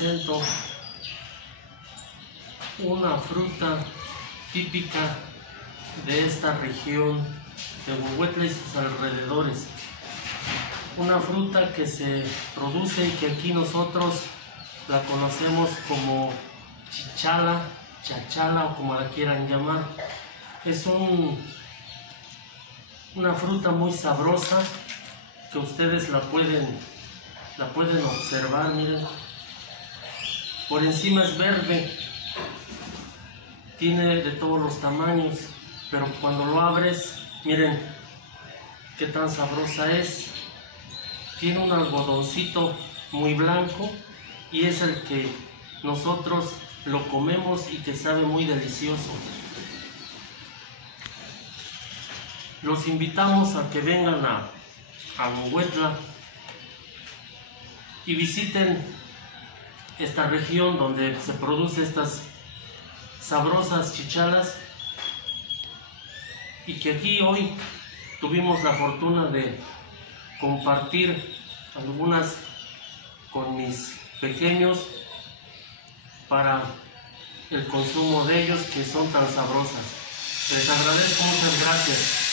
presento una fruta típica de esta región de Huehuetla y sus alrededores. Una fruta que se produce y que aquí nosotros la conocemos como chichala, chachala o como la quieran llamar. Es una fruta muy sabrosa que ustedes la pueden observar, miren. Por encima es verde, tiene de todos los tamaños, pero cuando lo abres, miren qué tan sabrosa es. Tiene un algodoncito muy blanco y es el que nosotros lo comemos y que sabe muy delicioso. Los invitamos a que vengan a Huehuetla y visiten esta región donde se producen estas sabrosas chichalas, y que aquí hoy tuvimos la fortuna de compartir algunas con mis pequeños para el consumo de ellos, que son tan sabrosas. Les agradezco, muchas gracias.